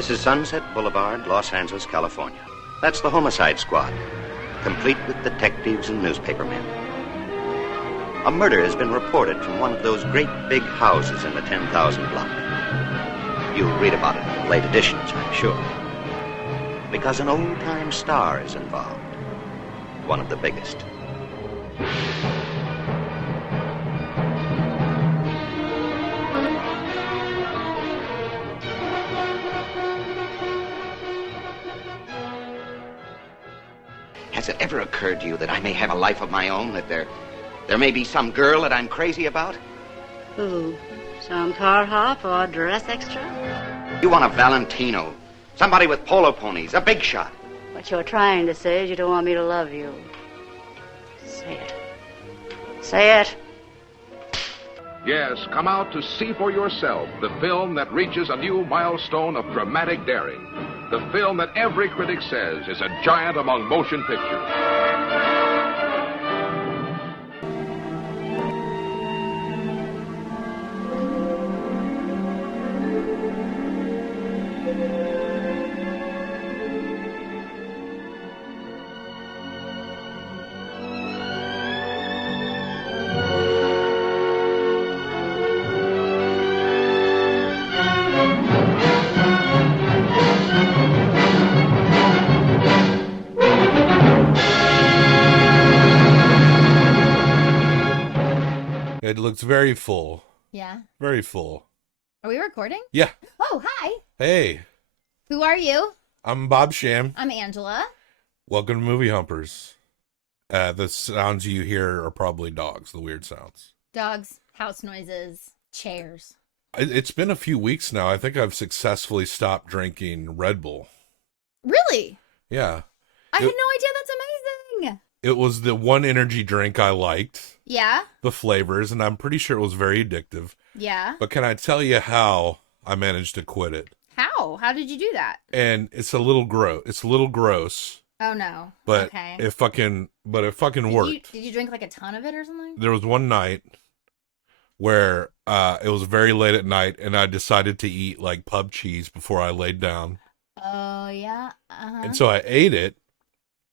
This is Sunset Boulevard, Los Angeles, California. That's the Homicide Squad, complete with detectives and newspapermen. A murder has been reported from one of those great big houses in the 10,000 block. You'll read about it in the late editions, I'm sure. Because an old-time star is involved. One of the biggest. Has it ever occurred to you that I may have a life of my own? That there may be some girl that I'm crazy about? Who? Some car hop or dress extra? You want a Valentino. Somebody with polo ponies. A big shot. What you're trying to say is you don't want me to love you. Say it. Say it. Yes, come out to see for yourself the film that reaches a new milestone of dramatic daring. The film that every critic says is a giant among motion pictures. It looks very full. Yeah. Very full. Are we recording? Yeah. Oh, hi. Hey. Who are you? I'm Bob Sham. I'm Angela. Welcome to Movie Humpers. The sounds you hear are probably dogs, the weird sounds. Dogs, house noises, chairs. It's been a few weeks now. I think I've successfully stopped drinking Red Bull. Really? Yeah. I had no idea. That's amazing. It was the one energy drink I liked. Yeah? The flavors, and I'm pretty sure it was very addictive. Yeah. But can I tell you how I managed to quit it? How? How did you do that? And it's a little gross. It's a little gross. Oh, no. But okay. it fucking worked. Did you drink like a ton of it or something? There was one night where it was very late at night, and I decided to eat like pub cheese before I laid down. Oh, yeah. Uh-huh. And so I ate it,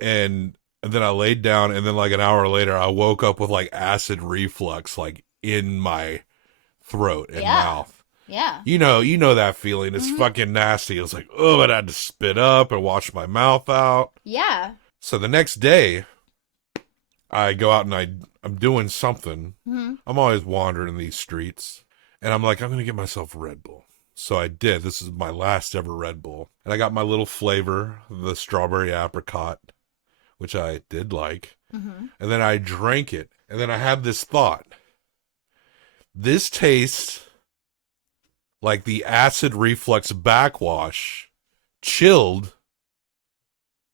and then I laid down, and then like an hour later, I woke up with like acid reflux, like in my throat and mouth. Yeah. You know that feeling. It's fucking nasty. It was like, oh, I had to spit up and wash my mouth out. Yeah. So the next day, I go out and I'm doing something. Mm-hmm. I'm always wandering these streets, and I'm like, I'm going to get myself a Red Bull. So I did. This is my last ever Red Bull. And I got my little flavor, the strawberry apricot, which I did like. Mm-hmm. And then I drank it. And then I had this thought. This tastes like the acid reflux backwash chilled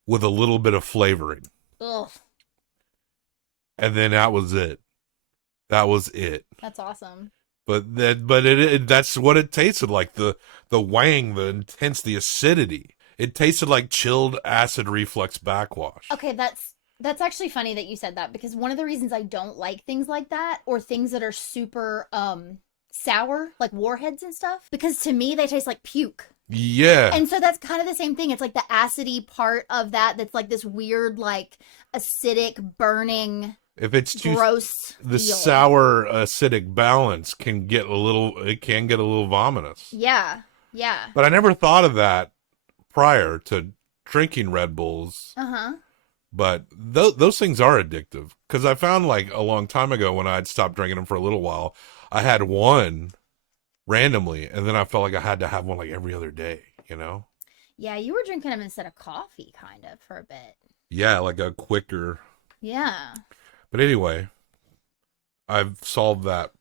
with a little bit of flavoring. Ugh. And then that was it. That was it. That's awesome. But that's what it tasted like. The wang, the intense, the acidity. It tasted like chilled acid reflux backwash. Okay, that's actually funny that you said that, because one of the reasons I don't like things like that, or things that are super sour, like warheads and stuff, because to me they taste like puke. Yeah. And so that's kind of the same thing. It's like the acidy part of that's like this weird, like acidic, burning, if it's too gross, the feel. sour acidic balance can get a little vomitous. Yeah. Yeah. But I never thought of that prior to drinking Red Bulls. Uh-huh. But those things are addictive, because I found like a long time ago when I'd stopped drinking them for a little while, I had one randomly, and then I felt like I had to have one like every other day, you know? Yeah, you were drinking them instead of coffee, kind of, for a bit. Yeah, like a quicker. Yeah. But anyway, I've solved that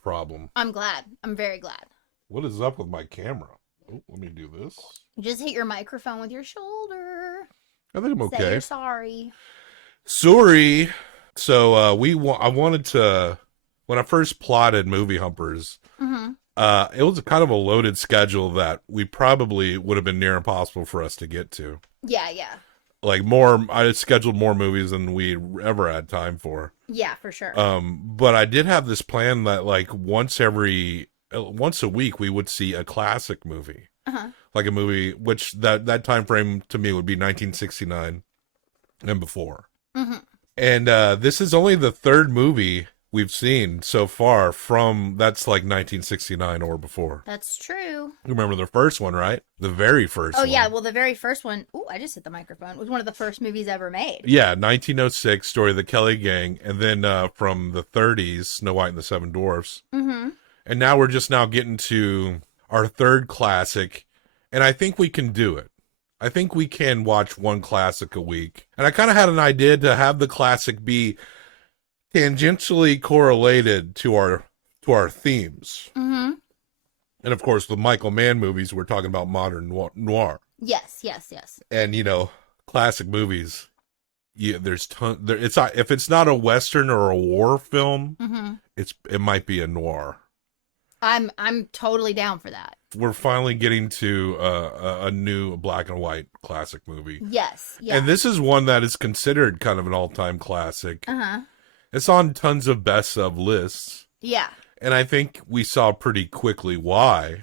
problem. I'm glad. I'm very glad. What is up with my camera? Oh, let me do this. Just hit your microphone with your shoulder. I think I'm okay. Say you're sorry. Sorry. So I wanted to, when I first plotted Movie Humpers, it was kind of a loaded schedule that we probably would have been near impossible for us to get to. Yeah, yeah. Like I scheduled more movies than we ever had time for. Yeah, for sure. But I did have this plan that like once a week we would see a classic movie. like a movie, which that time frame to me would be 1969 and before. Mm-hmm. And this is only the third movie we've seen so far from that's like 1969 or before. That's true. You remember the first one, right? The very first one. Oh, yeah. Well, the very first one, ooh, I just hit the microphone. It was one of the first movies ever made. Yeah, 1906, Story of the Kelly Gang. And then from the 30s, Snow White and the Seven Dwarfs. Mm-hmm. And now we're just now getting to our third classic. And I think we can do it. I think we can watch one classic a week. And I kind of had an idea to have the classic be tangentially correlated to our themes. Mm-hmm. And of course, the Michael Mann movies, we're talking about modern noir. Yes. And classic movies. Yeah, there's it's if it's not a Western or a war film, mm-hmm. it might be a noir. I'm totally down for that. We're finally getting to a new black and white classic movie. Yes. Yeah. And this is one that is considered kind of an all-time classic. Uh-huh. It's on tons of best of lists. Yeah. And I think we saw pretty quickly why.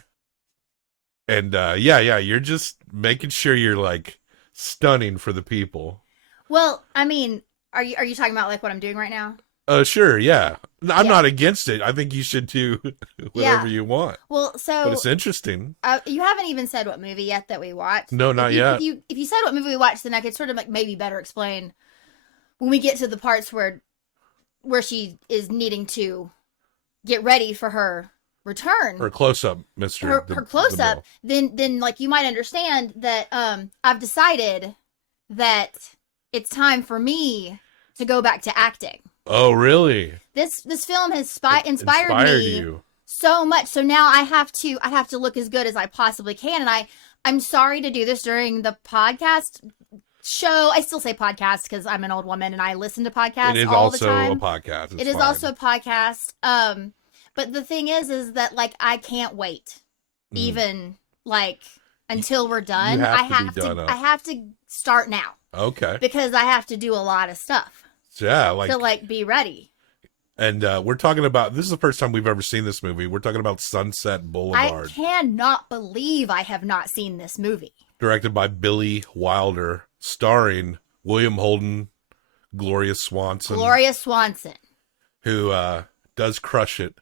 And you're just making sure you're like stunning for the people. Well, I mean, are you talking about like what I'm doing right now? Sure, yeah. I'm not against it. I think you should do whatever you want. Well, so but it's interesting. You haven't even said what movie yet that we watched. No, not yet. If you said what movie we watched, then I could sort of like maybe better explain when we get to the parts where she is needing to get ready for her return. Her close up, Mr. Her close up. Then like you might understand that I've decided that it's time for me to go back to acting. Oh, really? This film has inspired me you so much. So now I have to look as good as I possibly can. And I'm sorry to do this during the podcast show. I still say podcast because I'm an old woman and I listen to podcasts all the time. It is also a podcast. It is also a podcast. But the thing is that like I can't wait even like until we're done. I have to start now. Okay. Because I have to do a lot of stuff. Yeah, to be ready. And we're talking about, this is the first time we've ever seen this movie. We're talking about Sunset Boulevard. I cannot believe I have not seen this movie. Directed by Billy Wilder, starring William Holden, Gloria Swanson. Who does crush it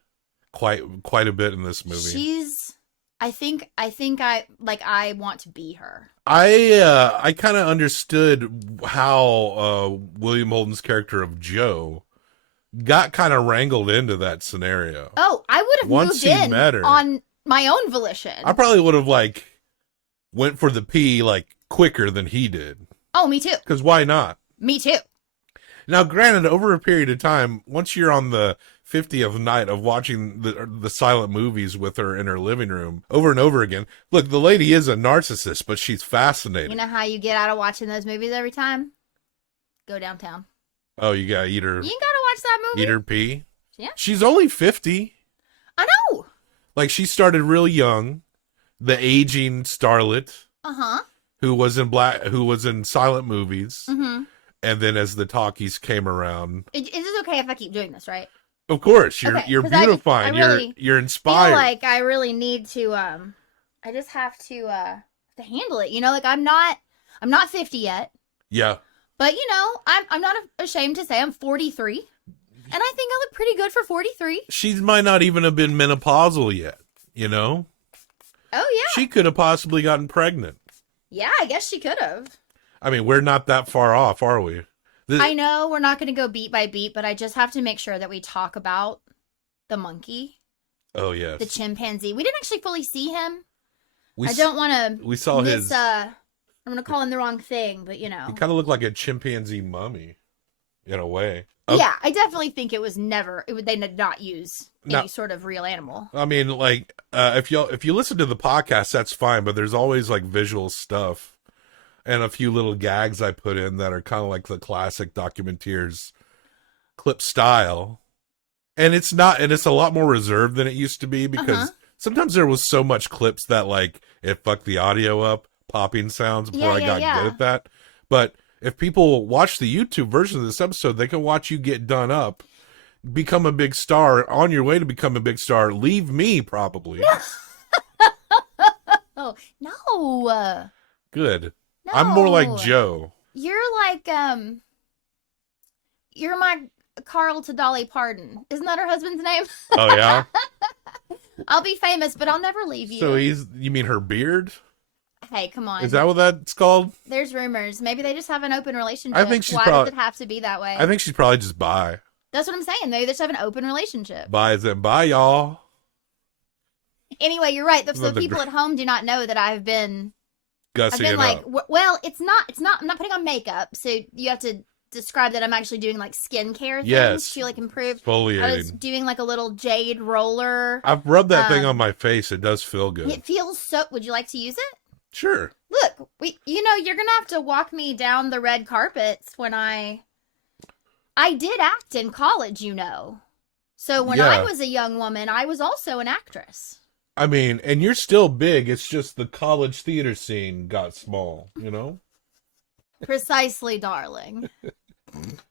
quite a bit in this movie. I think I want to be her. I kind of understood how William Holden's character of Joe got kind of wrangled into that scenario. Oh, I would have moved in on my own volition. I probably would have went for the pee quicker than he did. Oh, me too. Because why not? Me too. Now, granted, over a period of time, once you're on the 50th night of watching the silent movies with her in her living room over and over again, look, the lady is a narcissist, but she's fascinating. You know how you get out of watching those movies every time? Go downtown. Oh, you gotta eat her. You ain't gotta watch that movie. Eat her pee? Yeah. She's only 50. I know. She started real young. The aging starlet. Uh-huh. Who was in silent movies. Mm-hmm. And then as the talkies came around. Is it okay if I keep doing this, right? Of course. You're beautifying. You're inspired. I feel like I really need to I just have to handle it. I'm not 50 yet. Yeah. But I'm not ashamed to say I'm 43. And I think I look pretty good for 43. She might not even have been menopausal yet, Oh, yeah. She could have possibly gotten pregnant. Yeah, I guess she could have. I mean, we're not that far off, are we? I know we're not going to go beat by beat, but I just have to make sure that we talk about the monkey. Oh, yes. The chimpanzee. We didn't actually fully see him. We saw his... I'm going to call him the wrong thing, but He kind of looked like a chimpanzee mummy, in a way. Yeah, I definitely think it was they did not use any sort of real animal. I mean, if you listen to the podcast, that's fine, but there's always visual stuff and a few little gags I put in that are kind of like the classic Documentaires clip style. And it's a lot more reserved than it used to be because sometimes there was so much clips that it fucked the audio up, popping sounds before I got good at that. But if people watch the YouTube version of this episode, they can watch you get done up, become a big star, on your way to become a big star, leave me probably. No. Good. No. I'm more like Joe. You're like, you're my Carl to Dolly Parton. Isn't that her husband's name? Oh, yeah? I'll be famous, but I'll never leave you. So you mean her beard? Hey, come on. Is that what that's called? There's rumors. Maybe they just have an open relationship. I think she's Why does it have to be that way? I think she's probably just bi. That's what I'm saying. They just have an open relationship. Bi as in bye, y'all. Anyway, you're right. So people at home do not know that I've been like, well, it's not, I'm not putting on makeup. So you have to describe that I'm actually doing like skincare things to like improve. Exfoliating. I was doing like a little jade roller. I've rubbed that thing on my face. It does feel good. It feels so, would you like to use it? Sure. Look, you're going to have to walk me down the red carpets when I did act in college, So when I was a young woman, I was also an actress. I mean, and you're still big. It's just the college theater scene got small, Precisely, darling.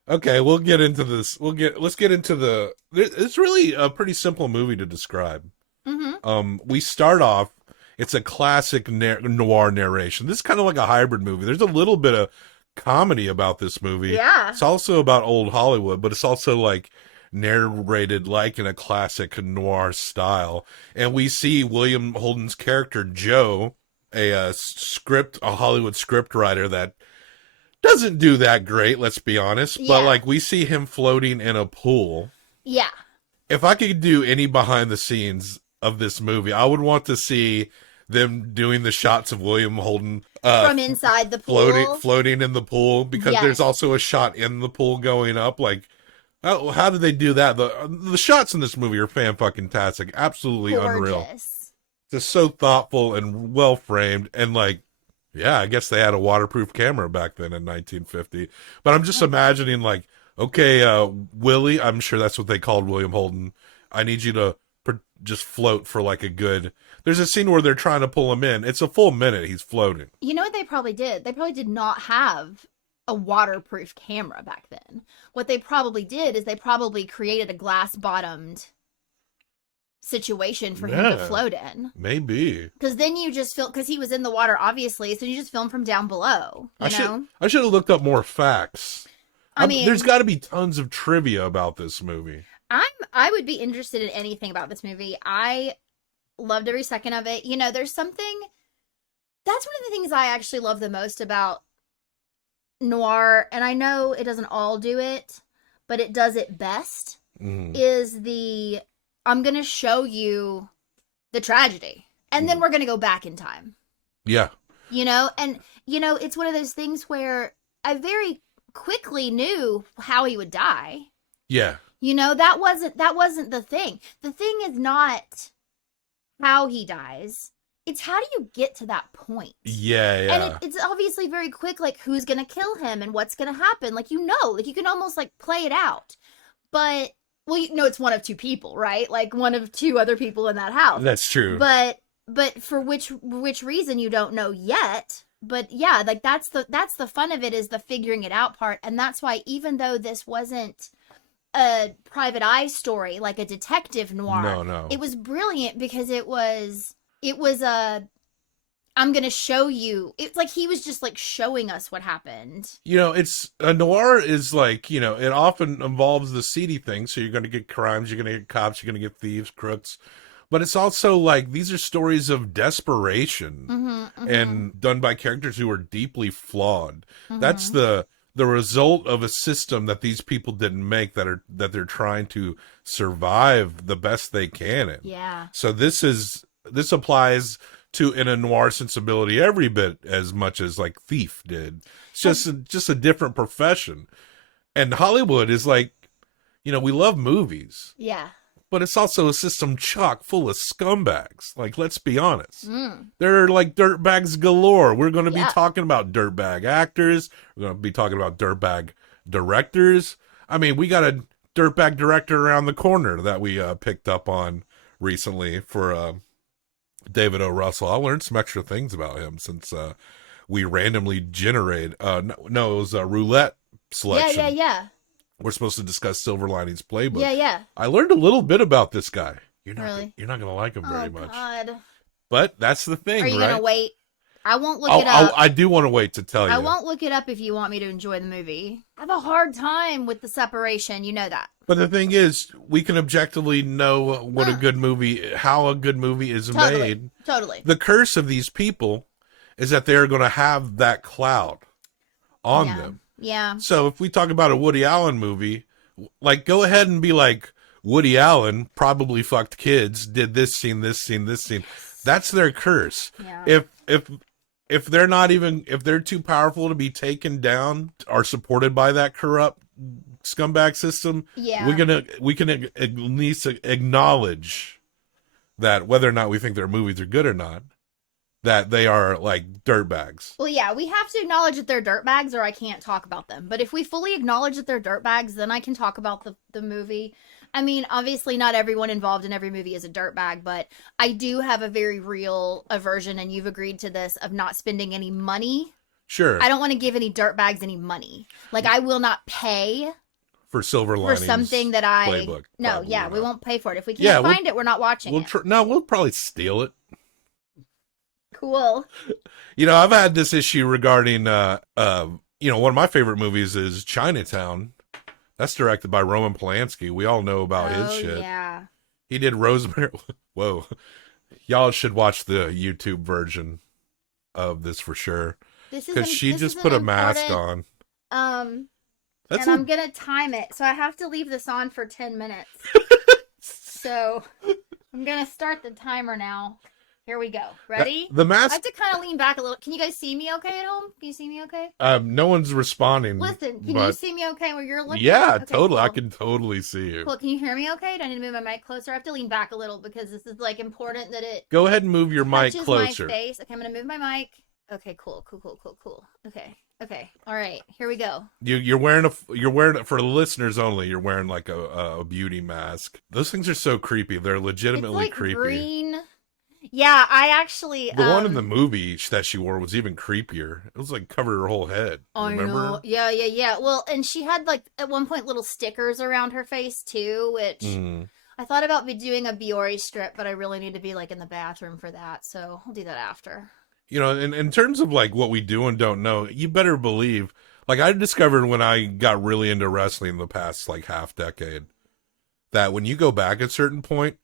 Okay, we'll get into this. Let's get into it's really a pretty simple movie to describe. Mm-hmm. We start off, it's a classic noir narration. This is kind of like a hybrid movie. There's a little bit of comedy about this movie. Yeah. It's also about old Hollywood, but it's also like narrated like in a classic noir style. And we see William Holden's character, Joe, a Hollywood script writer that doesn't do that great, let's be honest. Yeah. But like we see him floating in a pool. Yeah. If I could do any behind the scenes of this movie, I would want to see them doing the shots of William Holden from inside the pool, floating in the pool, because there's also a shot in the pool going up. Like, how did they do that? The shots in this movie are fan-fucking-tastic, absolutely unreal. Just so thoughtful and well framed, and like, yeah, I guess they had a waterproof camera back then in 1950. But I'm just imagining, like, okay, Willie, I'm sure that's what they called William Holden. I need you to just float for like a good. There's a scene where they're trying to pull him in. It's a full minute he's floating. You know what they probably did? They probably did not have a waterproof camera back then. What they probably did is they probably created a glass-bottomed situation for him to float in. Maybe. Because then you just film, because he was in the water, obviously, so you just film from down below. I should have looked up more facts. I mean, there's got to be tons of trivia about this movie. I would be interested in anything about this movie. I loved every second of it. There's something, that's one of the things I actually love the most about noir, and I know it doesn't all do it, but it does it best, is I'm going to show you the tragedy, and then we're going to go back in time. Yeah. It's one of those things where I very quickly knew how he would die. Yeah. That wasn't the thing. The thing is not how he dies. It's how do you get to that point? Yeah. And it's obviously very quick, like who's going to kill him and what's going to happen. Like, you can almost like play it out. But, well, it's one of two people, right? Like one of two other people in that house. That's true. But for which reason you don't know yet. But yeah, like that's the fun of it, is the figuring it out part. And that's why, even though this wasn't a private eye story, like a detective noir. No. It was brilliant because it was I'm gonna show you. It's like he was just like showing us what happened. It's a noir is like, it often involves the seedy thing. So you're going to get crimes, you're going to get cops, you're going to get thieves, crooks. But it's also like, these are stories of desperation and done by characters who are deeply flawed. That's the result of a system that these people didn't make, that they're trying to survive the best they can in. Yeah. So this applies to in a noir sensibility every bit as much as like Thief did. It's just a different profession. And Hollywood is like, we love movies. Yeah. But it's also a system chock full of scumbags. Like, let's be honest. They're like dirtbags galore. We're going to be talking about dirtbag actors. We're going to be talking about dirtbag directors. I mean, we got a dirtbag director around the corner that we picked up on recently for David O. Russell. I learned some extra things about him since we randomly generated. It was a roulette selection. Yeah. We're supposed to discuss Silver Linings Playbook. Yeah. I learned a little bit about this guy. You're not really? You're not going to like him very much. God. But that's the thing, Are you right? gonna wait? I won't look it up. I do want to wait to tell you. I won't look it up if you want me to enjoy the movie. I have a hard time with the separation. You know that. But the thing is, we can objectively know what how a good movie is made. Totally. The curse of these people is that they're going to have that cloud on them. Yeah. So if we talk about a Woody Allen movie, like, go ahead and be like, Woody Allen probably fucked kids, did this scene, this scene, this scene. That's their curse. Yeah. If they're not even, if they're too powerful to be taken down, are supported by that corrupt scumbag system, we can at least acknowledge that whether or not we think their movies are good or not, that they are like dirtbags. Well, yeah, we have to acknowledge that they're dirtbags, or I can't talk about them. But if we fully acknowledge that they're dirtbags, then I can talk about the movie. I mean, obviously not everyone involved in every movie is a dirtbag, but I do have a very real aversion, and you've agreed to this, of not spending any money. Sure. I don't want to give any dirtbags any money. Like, I will not pay for Silver Linings for something that I playbook. No, yeah, we won't pay for it. If we can't find it, we're not watching it. We'll probably steal it. Cool. You know, I've had this issue regarding one of my favorite movies is Chinatown. That's directed by Roman Polanski. We all know about his shit. Yeah. He did Rosemary. Whoa. Y'all should watch the YouTube version of this for sure. Because she just put a mask on. I'm going to time it. So I have to leave this on for 10 minutes. So I'm going to start the timer now. Here we go. Ready? The mask. I have to kind of lean back a little. Can you guys see me okay at home? Can you see me okay? No one's responding. Listen, can you see me okay where you're looking? Yeah, okay, totally. cool. I can totally see you. Cool. Can you hear me okay? Do I need to move my mic closer? I have to lean back a little because this is like important that it. Go ahead and move your mic closer. My face. Okay, I'm gonna move my mic. Okay, cool. Okay. All right. Here we go. You're wearing for the listeners only. You're wearing like a beauty mask. Those things are so creepy. They're legitimately creepy. Green. Yeah, I actually... The one in the movie that she wore was even creepier. It was like covered her whole head. Remember? Know. Yeah. Well, and she had like at one point little stickers around her face too, which I thought about doing a Biore strip, but I really need to be like in the bathroom for that, so I'll do that after. You know, in terms of like what we do and don't know, you better believe, like I discovered when I got really into wrestling the past like half decade, that when you go back at a certain point,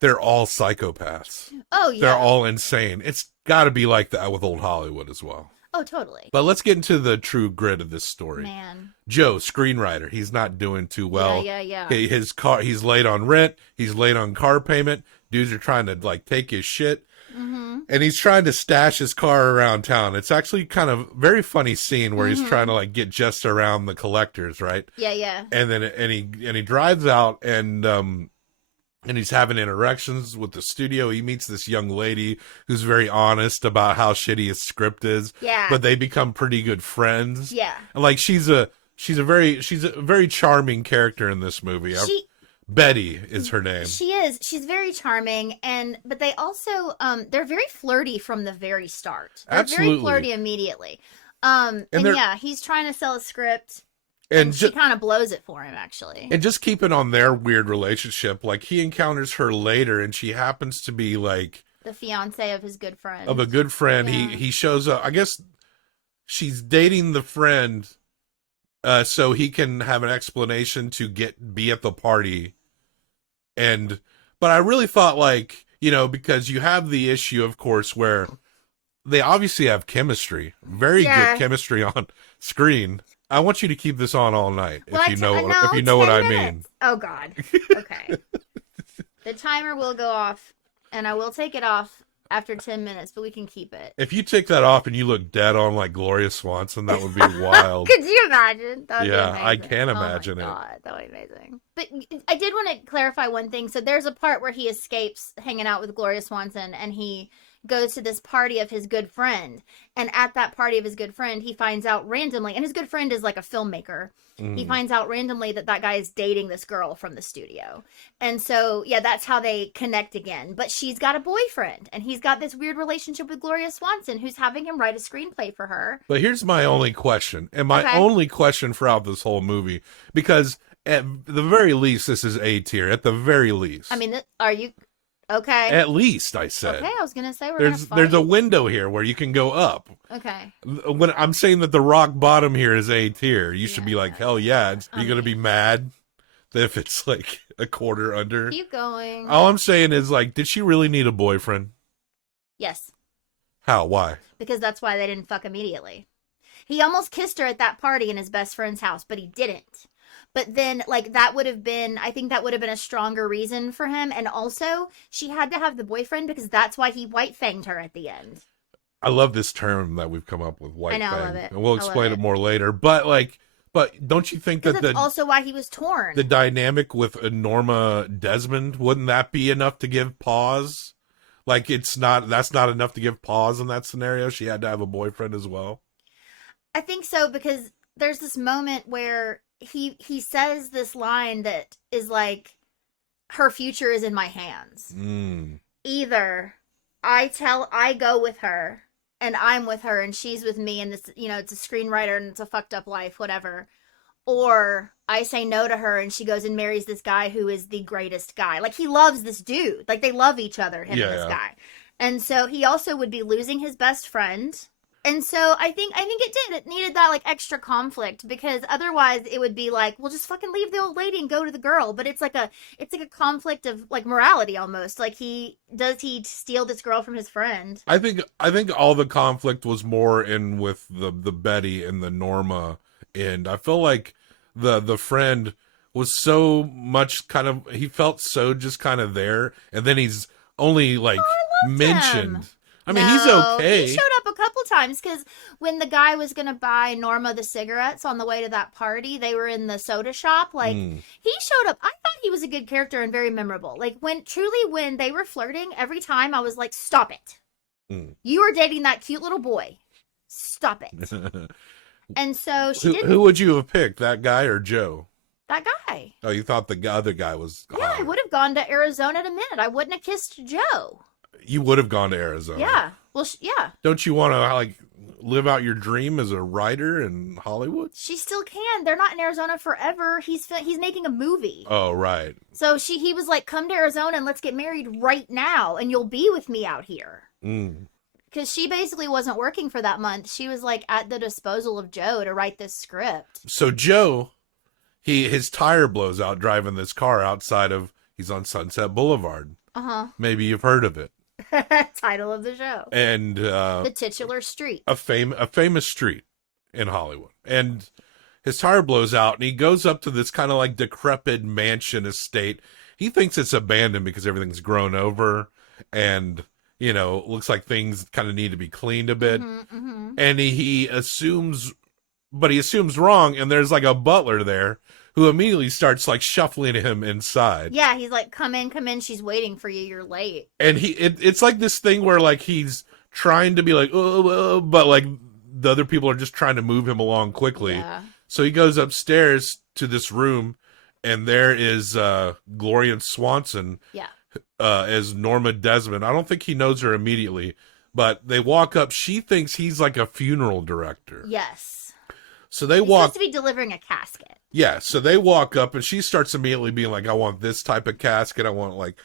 they're all psychopaths. Oh, yeah. They're all insane. It's got to be like that with old Hollywood as well. Oh, totally. But let's get into the true grit of this story. Man. Joe, screenwriter, he's not doing too well. Yeah. His car, he's late on rent. He's late on car payment. Dudes are trying to like take his shit. And he's trying to stash his car around town. It's actually kind of very funny scene where he's trying to like get just around the collectors, right? Yeah. And then he drives out and he's having interactions with the studio. He meets this young lady who's very honest about how shitty his script is. Yeah. But they become pretty good friends. Yeah. And like she's a very charming character in this movie. Betty is her name. She is. She's very charming, but they also they're very flirty from the very start. They're Absolutely. very flirty immediately. And yeah, he's trying to sell a script. And she kind of blows it for him, actually. And just keeping on their weird relationship, like he encounters her later, and she happens to be like the fiance of his good friend. Of a good friend. Yeah. He shows up. I guess she's dating the friend, so he can have an explanation to be at the party. But I really thought like, you know, because you have the issue, of course, where they obviously have chemistry, very good chemistry on screen. I want you to keep this on all night, if you know what I mean. Oh, God. Okay. The timer will go off, and I will take it off after 10 minutes, but we can keep it. If you take that off and you look dead on like Gloria Swanson, that would be wild. Could you imagine? That would be amazing. I can imagine it. Oh, my God. That would be amazing. But I did want to clarify one thing. So there's a part where he escapes hanging out with Gloria Swanson, and he goes to this party of his good friend. And at that party of his good friend, he finds out randomly, and his good friend is like a filmmaker. He finds out randomly that guy is dating this girl from the studio. And so, yeah, that's how they connect again. But she's got a boyfriend, and he's got this weird relationship with Gloria Swanson, who's having him write a screenplay for her. But here's my only question, and my only question throughout this whole movie, because at the very least, this is A tier. At the very least. I mean, are you Okay. At least, I said. Okay, I was going to say we're going to fight. There's a window here where you can go up. Okay. When I'm saying that the rock bottom here is A tier, you should be like, hell yeah. You're going to be mad if it's like a quarter under. Keep going. All I'm saying is, like, did she really need a boyfriend? Yes. How? Why? Because that's why they didn't fuck immediately. He almost kissed her at that party in his best friend's house, but he didn't. But then, like, that would have been, I think that would have been a stronger reason for him. And also, she had to have the boyfriend because that's why he white-fanged her at the end. I love this term that we've come up with, white fang. I love it. And we'll explain it more later. But, like, don't you think that that's also why he was torn. The dynamic with Norma Desmond, wouldn't that be enough to give pause? Like, that's not enough to give pause in that scenario? She had to have a boyfriend as well? I think so, because there's this moment where he says this line that is like, her future is in my hands. Either I go with her and I'm with her and she's with me and this, it's a screenwriter and it's a fucked up life, whatever. Or I say no to her and she goes and marries this guy who is the greatest guy. Like, he loves this dude. Like, they love each other, him and this guy. And so he also would be losing his best friend. And so I think it needed that, like, extra conflict, because otherwise it would be like, well, just fucking leave the old lady and go to the girl. But it's like a conflict of, like, morality almost. Like, does he steal this girl from his friend? I think all the conflict was more in with the Betty and the Norma, and I feel like the friend was so much kind of, he felt so just kind of there, and then he's only like mentioned. Him. I mean, he's okay. He showed up a couple times because when the guy was going to buy Norma the cigarettes on the way to that party, they were in the soda shop. Like, he showed up. I thought he was a good character and very memorable. Like, when they were flirting, every time I was like, stop it. You are dating that cute little boy. Stop it. And so she didn't. Who would you have picked, that guy or Joe? That guy. Oh, you thought the other guy was hot. Yeah, I would have gone to Arizona in a minute. I wouldn't have kissed Joe. You would have gone to Arizona. Yeah. Well, yeah. Don't you want to, like, live out your dream as a writer in Hollywood? She still can. They're not in Arizona forever. He's making a movie. Oh, right. So he was like, come to Arizona and let's get married right now, and you'll be with me out here. Because she basically wasn't working for that month. She was, like, at the disposal of Joe to write this script. So Joe, his tire blows out driving this car outside of, he's on Sunset Boulevard. Maybe you've heard of it. Title of the show. And the titular street. A famous street in Hollywood. And his tire blows out and he goes up to this kind of like decrepit mansion estate. He thinks it's abandoned because everything's grown over and, looks like things kind of need to be cleaned a bit. And he assumes wrong, and there's like a butler there who immediately starts like shuffling him inside. Yeah, he's like, come in, she's waiting for you, you're late. And it's like this thing where like he's trying to be like, oh, but like the other people are just trying to move him along quickly. Yeah. So he goes upstairs to this room, and there is Gloria and Swanson as Norma Desmond. I don't think he knows her immediately, but they walk up. She thinks he's like a funeral director. Yes. So he's supposed to be delivering a casket. Yeah, so they walk up, and she starts immediately being like, I want this type of casket. I want, like,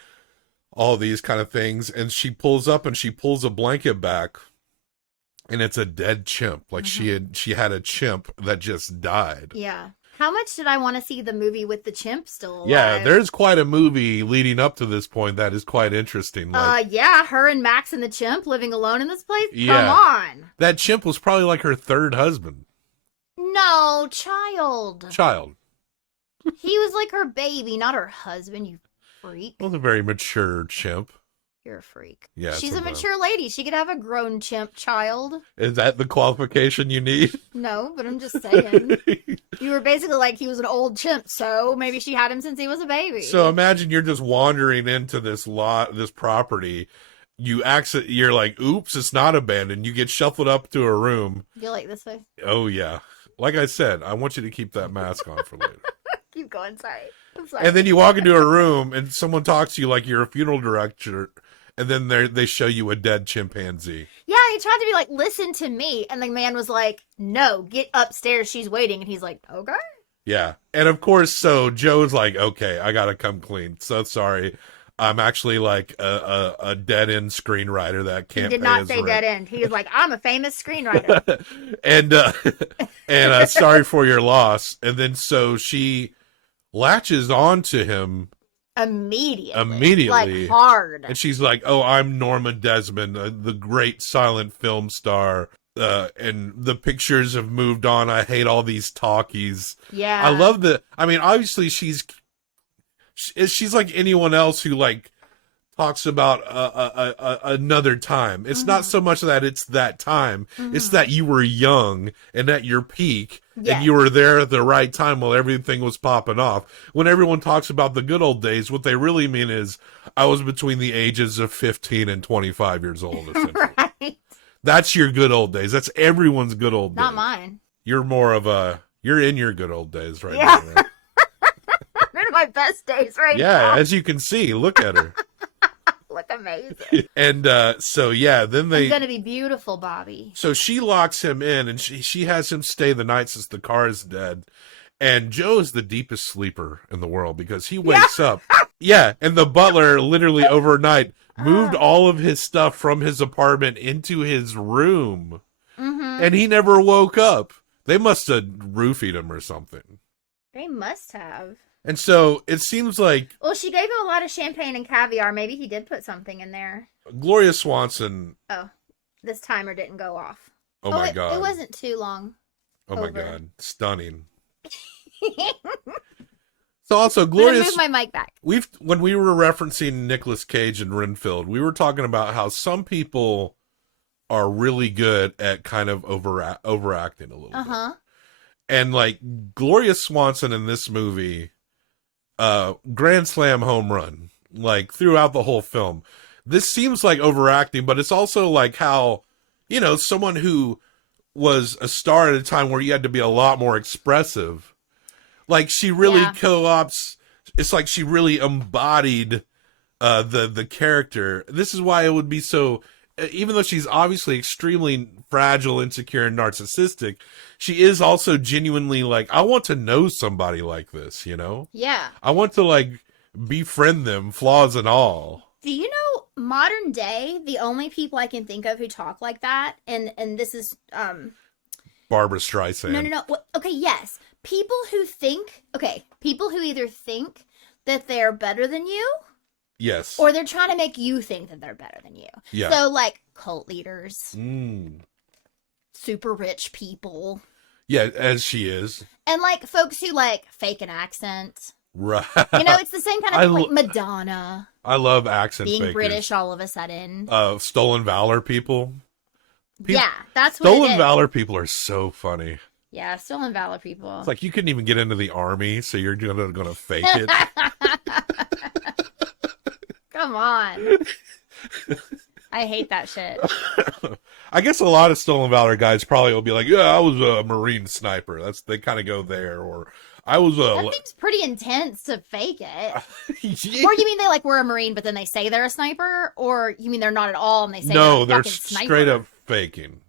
all these kind of things. And she pulls up, and she pulls a blanket back, and it's a dead chimp. Like, she had a chimp that just died. Yeah. How much did I want to see the movie with the chimp still alive? Yeah, there's quite a movie leading up to this point that is quite interesting. Like, yeah, her and Max and the chimp living alone in this place? Yeah. Come on. That chimp was probably like her third husband. No, child. He was like her baby, not her husband, you freak. Well, a very mature chimp. You're a freak. Yeah, she's a mature lady. She could have a grown chimp child. Is that the qualification you need? No, but I'm just saying. You were basically like, he was an old chimp, so maybe she had him since he was a baby. So imagine you're just wandering into this property. You're like, oops, it's not abandoned. You get shuffled up to a room. You like this way? Oh, yeah. Like I said, I want you to keep that mask on for later. Keep going, sorry. I'm sorry. And then you walk into a room and someone talks to you like you're a funeral director, and then they show you a dead chimpanzee. Yeah, he tried to be like, listen to me. And the man was like, no, get upstairs, she's waiting. And he's like, okay. Yeah. And of course, so Joe's like, okay, I gotta come clean. So sorry. I'm actually like a dead end screenwriter that can't. He did not say dead end. He was like, I'm a famous screenwriter. and sorry for your loss. And then so she latches on to him immediately, like hard. And she's like, "Oh, I'm Norma Desmond, the great silent film star." And the pictures have moved on. I hate all these talkies. Yeah, I love the. I mean, obviously she's like anyone else who like talks about another time. It's not so much that it's that time. It's that you were young and at your peak, and you were there at the right time while everything was popping off. When everyone talks about the good old days, what they really mean is I was between the ages of 15 and 25 years old. Right. That's your good old days. That's everyone's good old days. Not mine. You're more of you're in your good old days right now. Right? I'm in my best days right now. Yeah, as you can see, look at her. Look amazing. And so yeah, then I'm gonna be beautiful, Bobby. So she locks him in, and she has him stay the night since the car is dead. And Joe is the deepest sleeper in the world because he wakes up. Yeah, and the butler literally overnight moved all of his stuff from his apartment into his room. And he never woke up. They must have roofied him or something. They must have. And so it seems like... Well, she gave him a lot of champagne and caviar. Maybe he did put something in there. Gloria Swanson... Oh, this timer didn't go off. Oh my God. It wasn't too long. Oh my God. Stunning. So also, Gloria... Move my mic back. When we were referencing Nicolas Cage and Renfield, we were talking about how some people are really good at kind of overacting a little bit. And like Gloria Swanson in this movie, grand slam home run, like throughout the whole film. This seems like overacting, but it's also like how, you know, someone who was a star at a time where you had to be a lot more expressive. Like she really co-ops. It's like she really embodied the character. This is why it would be so. Even though she's obviously extremely fragile, insecure, and narcissistic, she is also genuinely like, I want to know somebody like this, you know? Yeah. I want to like befriend them, flaws and all. Do you know modern day, the only people I can think of who talk like that, and this is Barbara Streisand. No. Okay, yes. People who either think that they're better than you. Yes. Or they're trying to make you think that they're better than you. Yeah. So, like, cult leaders. Super rich people. Yeah, as she is. And, like, folks who, like, fake an accent. Right. You know, it's the same kind of thing, like Madonna. I love accent being fakers. British all of a sudden. Stolen Valor people. Yeah, that's what Stolen Valor people are so funny. Yeah, Stolen Valor people. It's like you couldn't even get into the army, so you're gonna fake it. Come on. I hate that shit. I guess a lot of Stolen Valor guys probably will be like, yeah, I was a Marine sniper. They kind of go there. Or I was a... That seems pretty intense to fake it. Yeah. Or you mean they like were a Marine, but then they say they're a sniper? Or you mean they're not at all and they say they're straight up faking.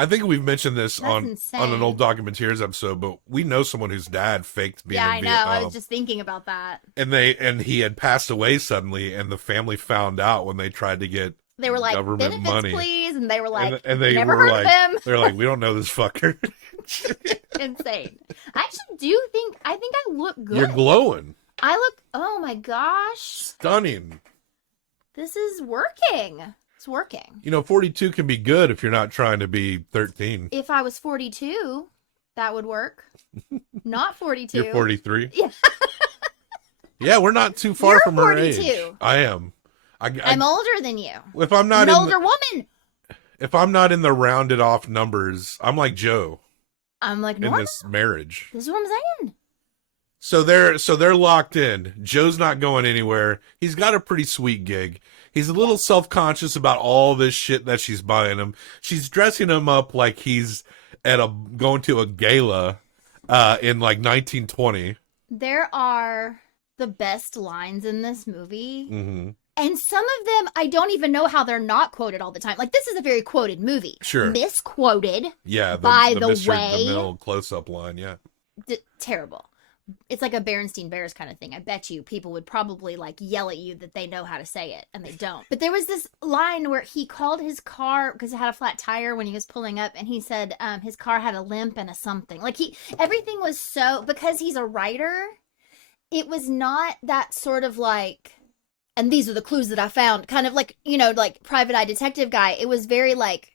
I think we've mentioned this on an old Documentaries episode, but we know someone whose dad faked being in Vietnam. I was just thinking about that. And he had passed away suddenly, and the family found out when they tried to get they were like, government benefits, money, please, and they were like, and they never were heard like, of him. They're like, we don't know this fucker. Insane. I actually I think I look good. You're glowing. I look. Oh my gosh. Stunning. This is working. It's working. You know, 42 can be good if you're not trying to be 13. If I was 42, that would work. Not 42. You're 43? Yeah. Yeah, we're not too far from her age. 42. I am. I'm older than you. If I'm not an older woman. If I'm not in the rounded off numbers, I'm like Joe. I'm like Norma. In this marriage. This is what I'm saying. So they're locked in. Joe's not going anywhere. He's got a pretty sweet gig. He's a little self-conscious about all this shit that she's buying him. She's dressing him up like he's going to a gala in like 1920. There are the best lines in this movie. Mm-hmm. And some of them, I don't even know how they're not quoted all the time. Like, this is a very quoted movie. Sure. Misquoted. Yeah. By the the way. The middle close-up line, yeah. Terrible. it's like a Berenstain Bears kind of thing. I bet you people would probably like yell at you that they know how to say it and they don't. But there was this line where he called his car because it had a flat tire when he was pulling up, and he said his car had a limp and a something. Like everything was so, because he's a writer, it was not that sort of like, and these are the clues that I found, kind of like, you know, like private eye detective guy. It was very like,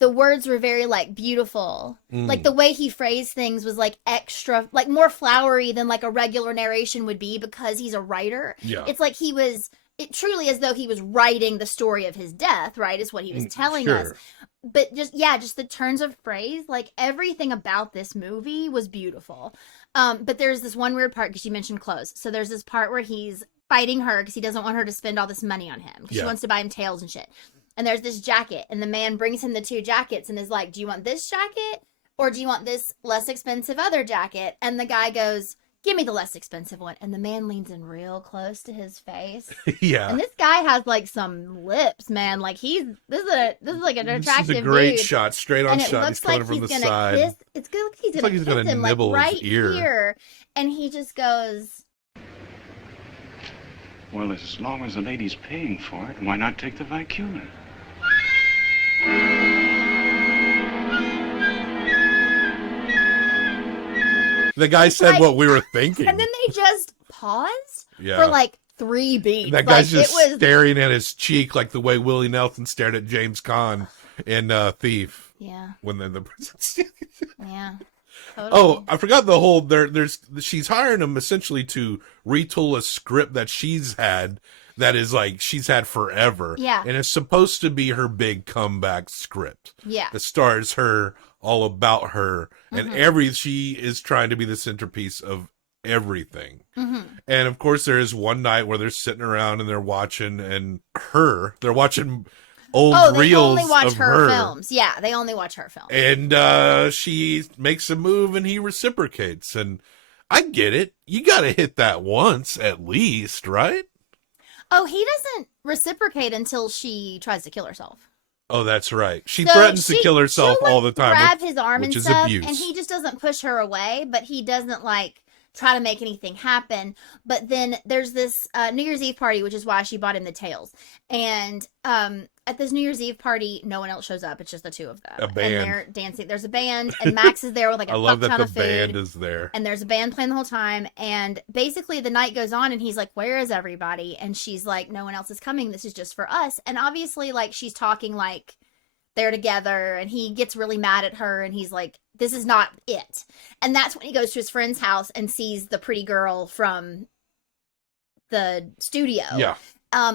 the words were very like beautiful. Like the way he phrased things was like extra, like more flowery than like a regular narration would be, because he's a writer. Yeah. It's like it truly as though he was writing the story of his death, right? Is what he was telling us. But just the turns of phrase, like everything about this movie was beautiful. But there's this one weird part, because you mentioned clothes. So there's this part where he's fighting her because he doesn't want her to spend all this money on him, because she wants to buy him tails and shit. And there's this jacket, and the man brings him the two jackets and is like, do you want this jacket or do you want this less expensive other jacket? And the guy goes, give me the less expensive one. And the man leans in real close to his face. Yeah. And this guy has like some lips, man. Like this is like an attractive dude. This is a great shot, straight on and it shot. looks He's coming like from he's the gonna side. kiss. It's good. He's gonna kiss him like nibble right his ear. here. And he just goes, Well, as long as the lady's paying for it, why not take the Vicuna? The guy said like, what we were thinking. and then they just paused Yeah. for like 3 beats. That guy's like, just staring at his cheek like the way Willie Nelson stared at James Caan in Thief. Yeah. When the Yeah. Totally. Oh, I forgot the whole she's hiring him essentially to retool a script that she's had that is like she's had forever. Yeah. And it's supposed to be her big comeback script. Yeah. That stars her, all about her, and she is trying to be the centerpiece of everything. And of course there is one night where they're sitting around and they're watching old they reels only watch of her films. Yeah, they only watch her films. And she makes a move and he reciprocates. And I get it. You got to hit that once at least, right? Oh, he doesn't reciprocate until she tries to kill herself. Oh, that's right. She So threatens to kill herself she'll, like, all the time. Grab his arm which and is stuff, abuse. and he just doesn't push her away, but he doesn't like try to make anything happen. But then there's this New Year's Eve party, which is why she bought him the tails. And at this New Year's Eve party, no one else shows up. It's just the two of them. A band. And they're dancing. There's a band, and Max is there with like a I love fuck that ton the of food. band is there. And there's a band playing the whole time. And basically the night goes on and he's like, where is everybody? And she's like, no one else is coming. This is just for us. And obviously like she's talking like they're together, and he gets really mad at her and he's like, this is not it. And that's when he goes to his friend's house and sees the pretty girl from the studio. Yeah.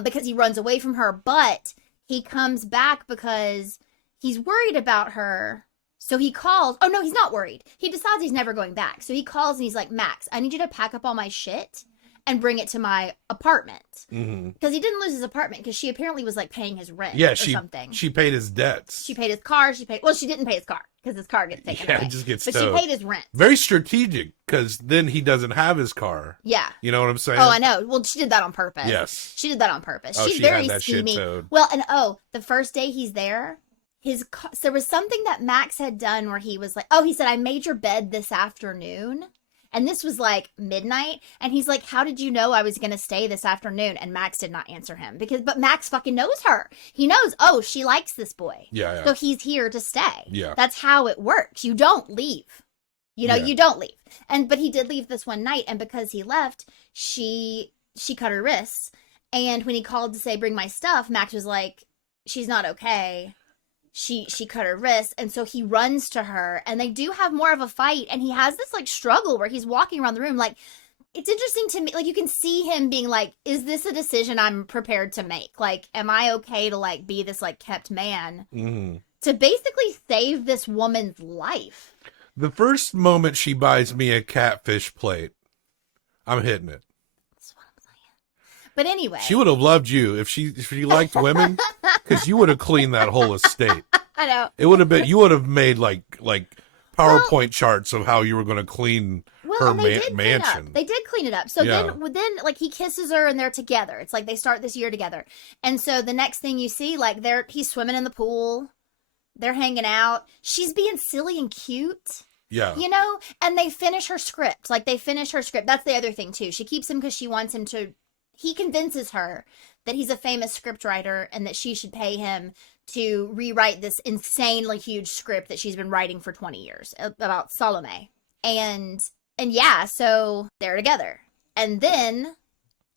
Because he runs away from her, but he comes back because he's worried about her. So he calls. Oh, no, he's not worried. He decides he's never going back. So he calls and he's like, Max, I need you to pack up all my shit and bring it to my apartment. Because he didn't lose his apartment because she apparently was like paying his rent or something. She paid his debts. She paid his car. She didn't pay his car because his car gets taken away. It just gets But towed. she paid his rent. Very strategic, because then he doesn't have his car. Yeah. You know what I'm saying? Oh, I know. Well, she did that on purpose. Yes. She did that on purpose. Oh, She's she very had that shit scheming. towed. Well, and the first day he's there, so there was something that Max had done where he was like, he said, I made your bed this afternoon. And this was like midnight. And he's like, how did you know I was going to stay this afternoon? And Max did not answer him but Max fucking knows her. He knows, she likes this boy. Yeah. So he's here to stay. Yeah. That's how it works. You don't leave. You don't leave. But he did leave this one night. And because he left, she cut her wrists. And when he called to say, bring my stuff, Max was like, she's not okay. She cut her wrist, and so he runs to her, and they do have more of a fight, and he has this like struggle where he's walking around the room. Like, it's interesting to me, like you can see him being like, is this a decision I'm prepared to make? Like, am I okay to like be this like kept man to basically save this woman's life? The first moment she buys me a catfish plate, I'm hitting it. That's what I'm saying. But anyway, She would have loved you if she liked women, because you would have cleaned that whole estate. I know. It would have been, you would have made like PowerPoint charts of how you were going to clean her mansion. They did clean it up. So then like he kisses her and they're together. It's like they start this year together. And so the next thing you see, like he's swimming in the pool. They're hanging out. She's being silly and cute. Yeah. You know? And they finish her script. Like, they finish her script. That's the other thing, too. She keeps him because she wants him to... He convinces her that he's a famous scriptwriter and that she should pay him to rewrite this insanely huge script that she's been writing for 20 years about Salome. And yeah, so they're together. And then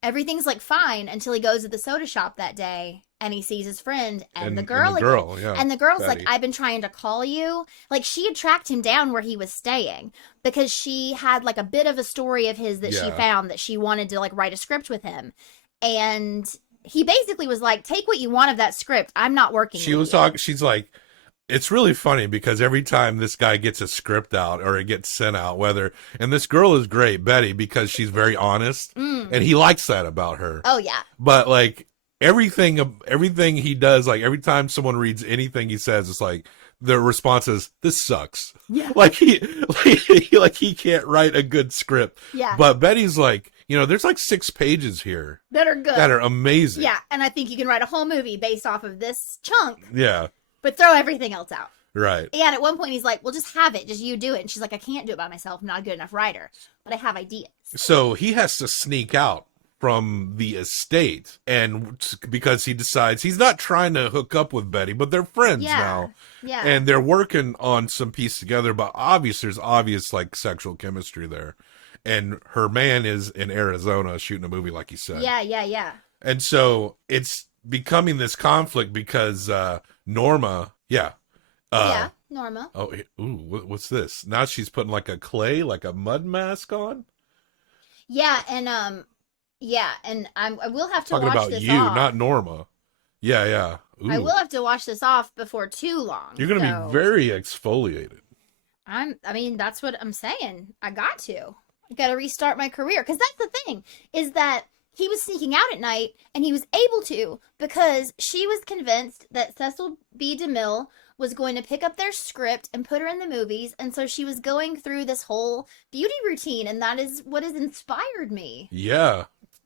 everything's like fine until he goes to the soda shop that day and he sees his friend and the girl again. Yeah, and the girl's Betty. like, I've been trying to call you. Like, she had tracked him down where he was staying because she had like a bit of a story of his that she found that she wanted to like write a script with him. And he basically was like, take what you want of that script. I'm not working with you. She's like, it's really funny because every time this guy gets a script out or it gets sent out, and this girl is great, Betty, because she's very honest and he likes that about her. Oh yeah. But like everything he does, like every time someone reads anything he says, it's like the response is, this sucks. Yeah. Like he can't write a good script. Yeah. But Betty's like, there's like 6 pages here that are good. That are amazing. Yeah. And I think you can write a whole movie based off of this chunk. Yeah. But throw everything else out. Right. And at one point he's like, well, just have it. Just you do it. And she's like, I can't do it by myself. I'm not a good enough writer. But I have ideas. So he has to sneak out from the estate. And because he decides he's not trying to hook up with Betty, but they're friends now. Yeah. And they're working on some piece together. But there's obvious like sexual chemistry there. And her man is in Arizona shooting a movie, like you said. Yeah. And so it's becoming this conflict because Norma, Norma. Oh, what's this? Now she's putting like a mud mask on. Yeah, and I will have to Talking watch about this you, off. not Norma. Yeah. Ooh. I will have to watch this off before too long. You're gonna be very exfoliated. That's what I'm saying. I got to restart my career because that's the thing is that he was sneaking out at night and he was able to because she was convinced that Cecil B. DeMille was going to pick up their script and put her in the movies. And so she was going through this whole beauty routine. And that is what has inspired me. Yeah.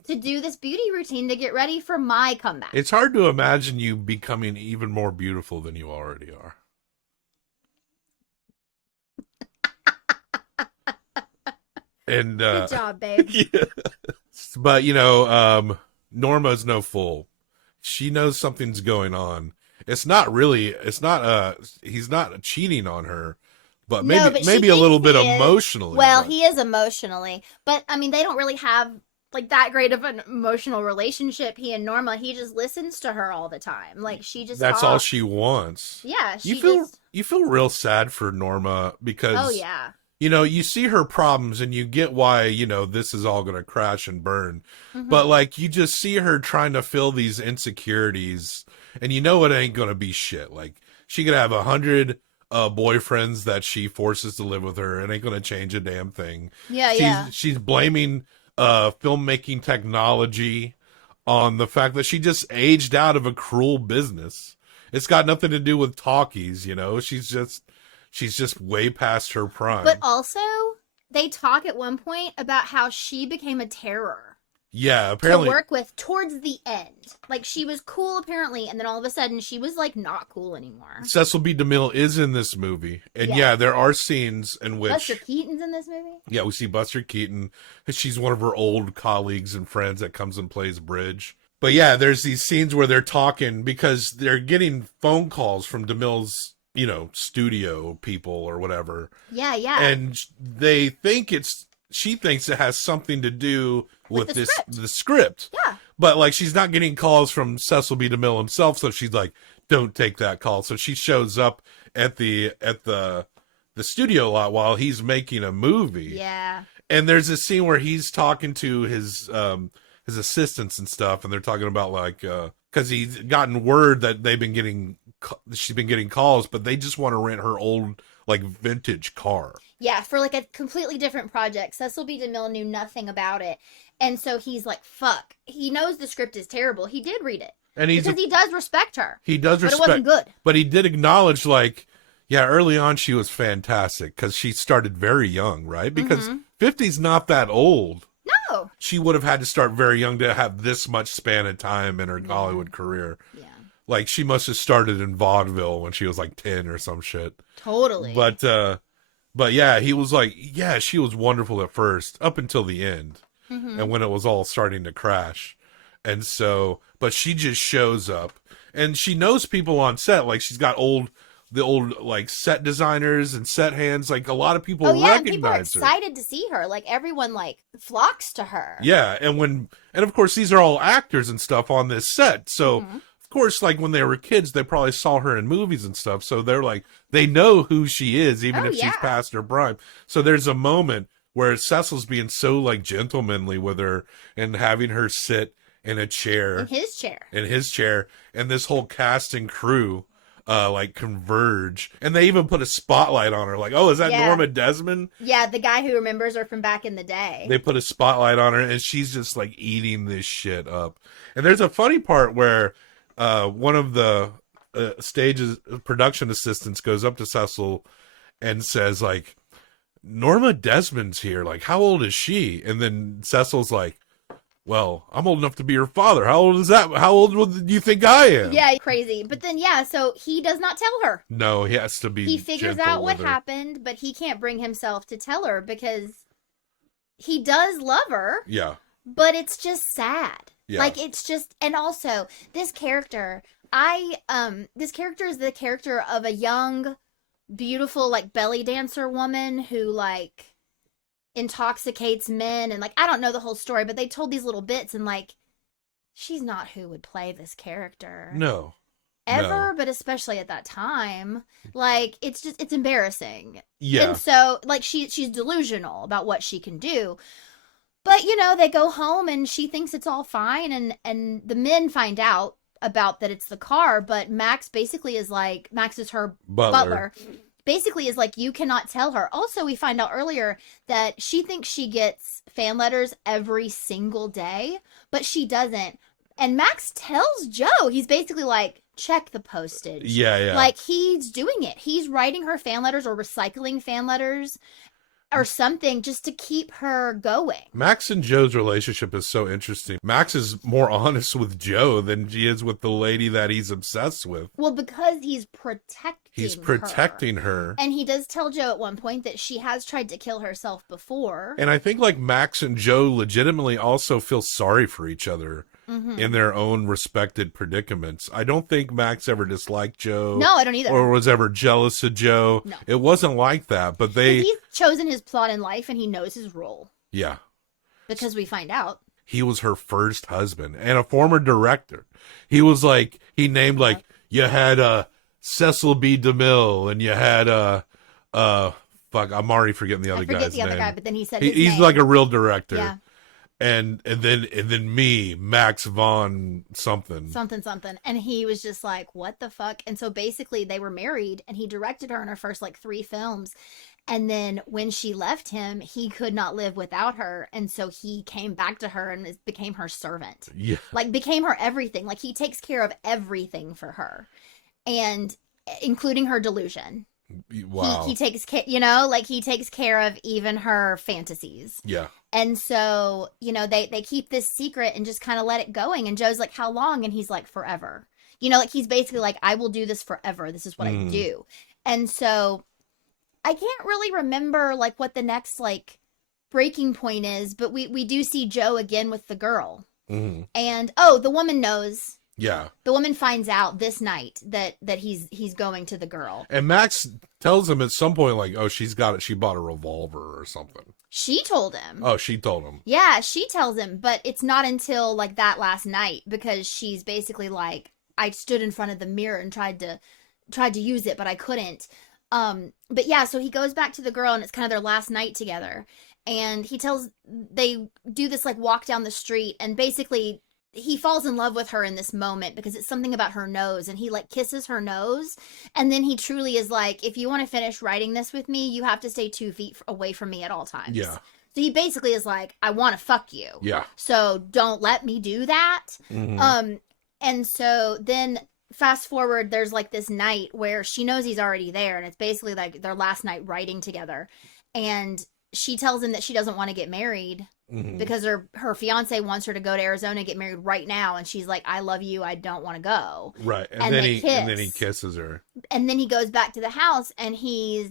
To do this beauty routine to get ready for my comeback. It's hard to imagine you becoming even more beautiful than you already are. And good job, babe. Yeah. But Norma's no fool. She knows something's going on. He's not cheating on her, but maybe a little bit emotionally. Well, he is emotionally, but I mean, they don't really have like that great of an emotional relationship. He and Norma, he just listens to her all the time. Like she just that's talks. all she wants. Yeah, you feel real sad for Norma because oh yeah. You see her problems and you get why, this is all going to crash and burn. Mm-hmm. But like, you just see her trying to fill these insecurities and it ain't going to be shit. Like she could have 100 boyfriends that she forces to live with her. It ain't going to change a damn thing. Yeah. She's blaming filmmaking technology on the fact that she just aged out of a cruel business. It's got nothing to do with talkies, She's just way past her prime. But also, they talk at one point about how she became a terror. Yeah, apparently. To work with towards the end. Like, she was cool, apparently, and then all of a sudden, she was, like, not cool anymore. Cecil B. DeMille is in this movie. And yeah, there are scenes in which... Buster Keaton's in this movie? Yeah, we see Buster Keaton. She's one of her old colleagues and friends that comes and plays bridge. But yeah, there's these scenes where they're talking because they're getting phone calls from DeMille's studio people or whatever. Yeah. And they think she thinks it has something to do with the script. Yeah. But like, she's not getting calls from Cecil B. DeMille himself. So she's like, don't take that call. So she shows up at the studio lot while he's making a movie. Yeah. And there's a scene where he's talking to his assistants and stuff. And they're talking about like, cause he's gotten word that she's been getting calls, but they just want to rent her old like vintage car. Yeah, for like a completely different project. Cecil B. DeMille knew nothing about it. And so he's like, fuck. He knows the script is terrible. He did read it. And he does respect her. He does respect. But it wasn't good. But he did acknowledge like, yeah, early on she was fantastic because she started very young, right? Because 50's not that old. No. She would have had to start very young to have this much span of time in her Hollywood career. Yeah. Like, she must have started in vaudeville when she was like 10 or some shit. Totally. But But yeah, he was like, yeah, she was wonderful at first, up until the end. And when it was all starting to crash. And so, but she just shows up and she knows people on set. Like she's got the old like set designers and set hands. Like a lot of people recognize and people are her. excited to see her. Like everyone like flocks to her. Yeah. And of course these are all actors and stuff on this set. So of course, like when they were kids, they probably saw her in movies and stuff. So they're like, they know who she is, even if she's past her prime. So there's a moment where Cecil's being so like gentlemanly with her and having her sit in a chair. In his chair. And this whole cast and crew like converge. And they even put a spotlight on her. Like, oh, is that Norma Desmond? Yeah, the guy who remembers her from back in the day. They put a spotlight on her and she's just like eating this shit up. And there's a funny part where one of the stage's production assistants goes up to Cecil and says like, Norma Desmond's here. Like, how old is she? And then Cecil's like, well, I'm old enough to be her father. How old is that? How old do you think I am? Yeah, crazy. But then, so he does not tell her. No, he has to be. He figures out what happened, but he can't bring himself to tell her because he does love her. Yeah. But it's just sad. Yeah. Like, it's just, and also, this character, this character is the character of a young, beautiful like belly dancer woman who like intoxicates men, and like I don't know the whole story, but they told these little bits, and like she's not who would play this character ever, but especially at that time, like it's embarrassing. And so like she's delusional about what she can do, but they go home and she thinks it's all fine, and the men find out about that it's the car, but Max basically is like, Max is her butler, basically is like, you cannot tell her. Also, we find out earlier that she thinks she gets fan letters every single day, but she doesn't. And Max tells Joe, he's basically like, check the postage. Yeah. Like he's doing it. He's writing her fan letters or recycling fan letters or something just to keep her going. Max and Joe's relationship is so interesting. Max is more honest with Joe than she is with the lady that he's obsessed with. Well, because he's protecting her. And he does tell Joe at one point that she has tried to kill herself before. And I think like Max and Joe legitimately also feel sorry for each other. In their own respected predicaments. I don't think Max ever disliked Joe. No, I don't either. Or was ever jealous of Joe. No. It wasn't like that, but he's chosen his plot in life and he knows his role. Yeah. Because we find out. He was her first husband and a former director. He was like, he named like, you had Cecil B. DeMille and you had fuck, I'm already forgetting the other guy's name. I forget the other guy, but then he said his he's name. Like a real director. Yeah. And then me, Max von something. And he was just like, what the fuck? And so basically they were married and he directed her in her first like 3 films. And then when she left him, he could not live without her. And so he came back to her and became her servant. Yeah. Like became her everything. Like he takes care of everything for her. And including her delusion. Wow. He takes care, like he takes care of even her fantasies. Yeah. And so, they keep this secret and just kind of let it going. And Joe's like, how long? And he's like, forever. Like he's basically like, I will do this forever. This is what I do. And so I can't really remember like what the next like breaking point is, but we do see Joe again with the girl. And the woman knows. Yeah. The woman finds out this night that he's going to the girl. And Max tells him at some point, like, oh, she bought a revolver or something. She told him. Oh, she told him. Yeah, she tells him, but it's not until like that last night because she's basically like, I stood in front of the mirror and tried to use it, but I couldn't. But yeah, so he goes back to the girl and it's kind of their last night together. And they do this like walk down the street and basically he falls in love with her in this moment because it's something about her nose and he like kisses her nose. And then he truly is like, if you want to finish writing this with me, you have to stay 2 feet away from me at all times. Yeah. So he basically is like, I want to fuck you. Yeah. So don't let me do that. And so then fast forward, there's like this night where she knows he's already there. And it's basically like their last night writing together. And she tells him that she doesn't want to get married. Because her fiance wants her to go to Arizona and get married right now, and she's like, "I love you, I don't want to go." Right, and then he kisses her, and then he goes back to the house, and he's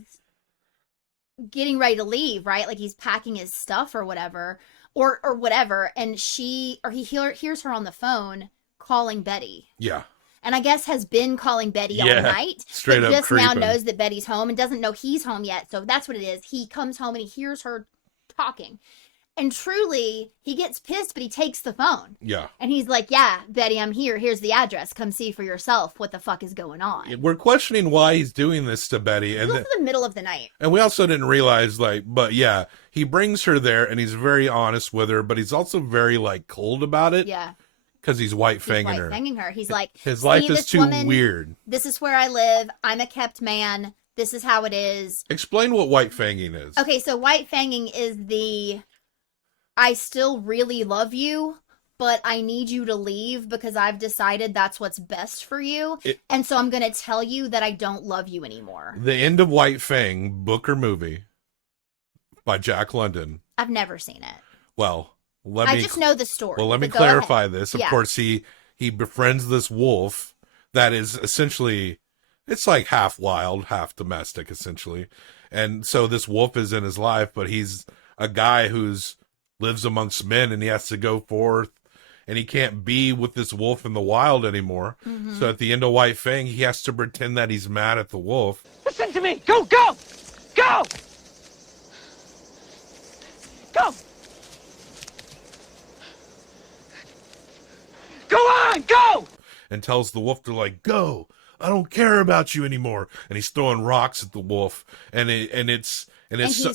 getting ready to leave, right? Like he's packing his stuff or whatever, or whatever, and he hears her on the phone calling Betty. Yeah. And I guess has been calling Betty all night. Straight but up just creeping. now knows that Betty's home and doesn't know he's home yet. So that's what it is. He comes home and he hears her talking. And truly, he gets pissed, but he takes the phone. Yeah. And he's like, yeah, Betty, I'm here. Here's the address. Come see for yourself what the fuck is going on. We're questioning why he's doing this to Betty. And it's the middle of the night. And we also didn't realize, but yeah, he brings her there and he's very honest with her, but he's also very, cold about it. Yeah. Because he's white-fanging her. White-fanging her. He's like, his life is too weird. This is where I live. I'm a kept man. This is how it is. Explain what white-fanging is. Okay, so white-fanging is I still really love you, but I need you to leave because I've decided that's what's best for you. And so I'm going to tell you that I don't love you anymore. The End of White Fang, book or movie, by Jack London. I've never seen it. Well, I just know the story. Well, let me clarify this. Of course, he befriends this wolf that is essentially, it's like half wild, half domestic, essentially. And so this wolf is in his life, but he's a guy who's lives amongst men and he has to go forth and he can't be with this wolf in the wild anymore. Mm-hmm. So at the end of White Fang, he has to pretend that he's mad at the wolf. Listen to me! Go! Go! Go! Go! Go on! Go! And tells the wolf to go. I don't care about you anymore. And he's throwing rocks at the wolf. And he's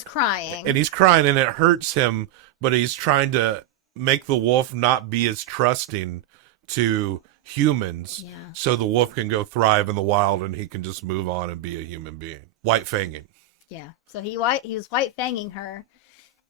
crying. And he's crying and it hurts him. But he's trying to make the wolf not be as trusting to humans. Yeah. So the wolf can go thrive in the wild and he can just move on and be a human being. White fanging. Yeah. So he was white fanging her.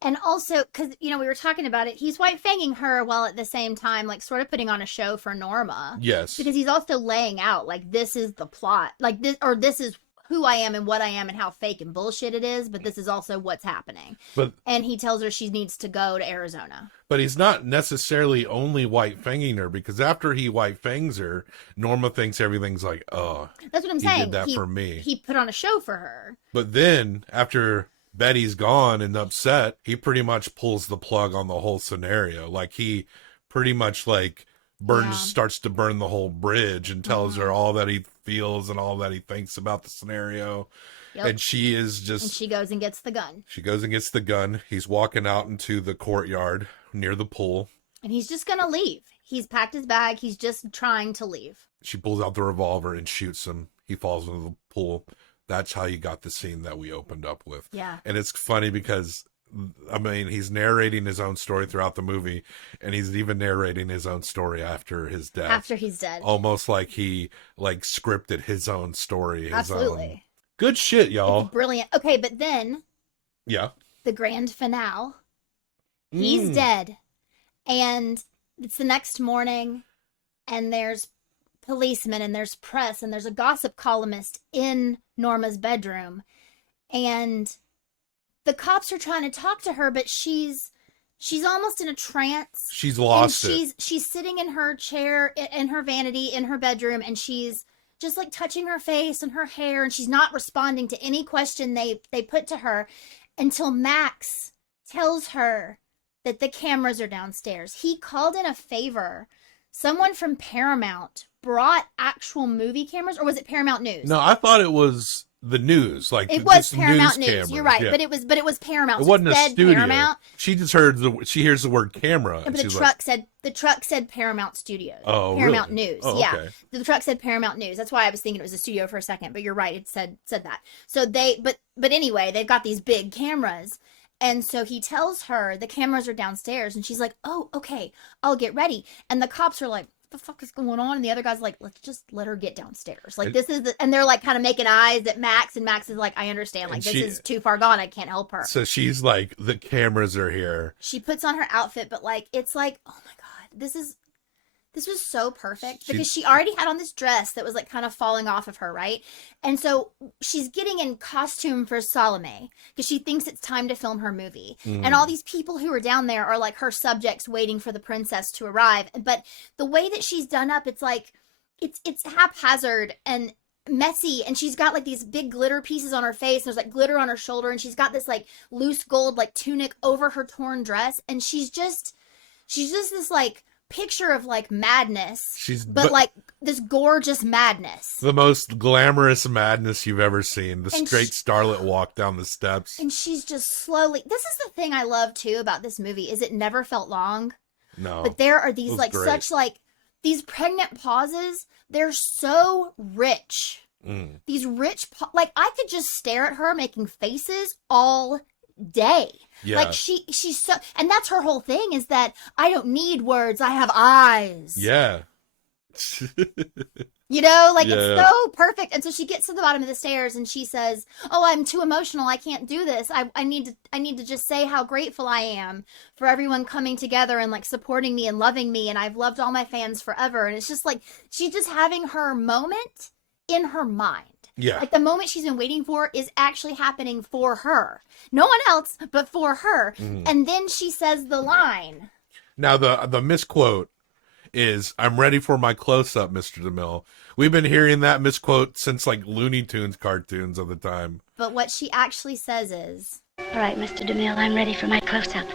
And also, because, we were talking about it, he's white fanging her while at the same time, sort of putting on a show for Norma. Yes. Because he's also laying out, this is the plot. This is who I am and what I am and how fake and bullshit it is, but this is also what's happening. And he tells her she needs to go to Arizona. But he's not necessarily only white fanging her, because after he white fangs her, Norma thinks everything's that's what I'm saying. He did that for me. He put on a show for her. But then, after Betty's gone and upset, he pretty much pulls the plug on the whole scenario. He pretty much starts to burn the whole bridge and tells her all that he feels and all that he thinks about the scenario. Yep. And she is just... And she goes and gets the gun. She goes and gets the gun. He's walking out into the courtyard near the pool. And he's just going to leave. He's packed his bag. He's just trying to leave. She pulls out the revolver and shoots him. He falls into the pool. That's how you got the scene that we opened up with. Yeah. And it's funny because... he's narrating his own story throughout the movie, and he's even narrating his own story after his death. After he's dead. Almost like he scripted his own story. Absolutely. Good shit, y'all. It's brilliant. Okay, but then... Yeah. The grand finale. He's dead. And it's the next morning, and there's policemen, and there's press, and there's a gossip columnist in Norma's bedroom. And... the cops are trying to talk to her, but she's almost in a trance. She's lost it. She's sitting in her chair, in her vanity, in her bedroom, and she's just touching her face and her hair, and she's not responding to any question they put to her until Max tells her that the cameras are downstairs. He called in a favor. Someone from Paramount brought actual movie cameras, or was it Paramount News? No, I thought it was the news, it was Paramount News. Cameras. You're right, yeah. but it was Paramount. It wasn't a studio. Paramount. She just she hears the word camera. Yeah, but the truck said Paramount Studios. Oh, Paramount really? News. Oh, yeah, okay. The truck said Paramount News. That's why I was thinking it was a studio for a second. But you're right, it said that. So but anyway, they've got these big cameras. And so he tells her the cameras are downstairs, and she's like, "Oh, okay, I'll get ready." And the cops are like, "What the fuck is going on?" And the other guy's like, "Let's just let her get downstairs." And they're kind of making eyes at Max, and Max is like, "I understand. This is too far gone. I can't help her." So she's like, "The cameras are here." She puts on her outfit, but it's like, oh my god, this was so perfect because she already had on this dress that was kind of falling off of her, right? And so she's getting in costume for Salome because she thinks it's time to film her movie. And all these people who are down there are her subjects waiting for the princess to arrive. But the way that she's done up, it's haphazard, and messy, and she's got like these big glitter pieces on her face, and there's like glitter on her shoulder, and she's got this like loose gold like tunic over her torn dress, and she's just this like picture of like madness, but like this gorgeous madness, the most glamorous madness you've ever seen. The straight starlet walk down the steps, and she's just slowly. This is the thing I love too about this movie, is it never felt long. No, but there are these like great. Such like these pregnant pauses. They're so rich. These rich like I could just stare at her making faces all day. Yeah. Like she's so, and that's her whole thing, is that I don't need words, I have eyes. Yeah. You know, like it's so perfect. And so she gets to the bottom of the stairs and she says, "Oh, I'm too emotional. I can't do this. I need to just say how grateful I am for everyone coming together and like supporting me and loving me. And I've loved all my fans forever." And it's just like, she's just having her moment in her mind. Yeah. Like the moment she's been waiting for is actually happening for her. No one else, but for her. And then she says the line. Now the misquote is, "I'm ready for my close-up, Mr. DeMille." We've been hearing that misquote since like Looney Tunes cartoons of the time. But what she actually says is, "All right, Mr. DeMille, I'm ready for my close-up."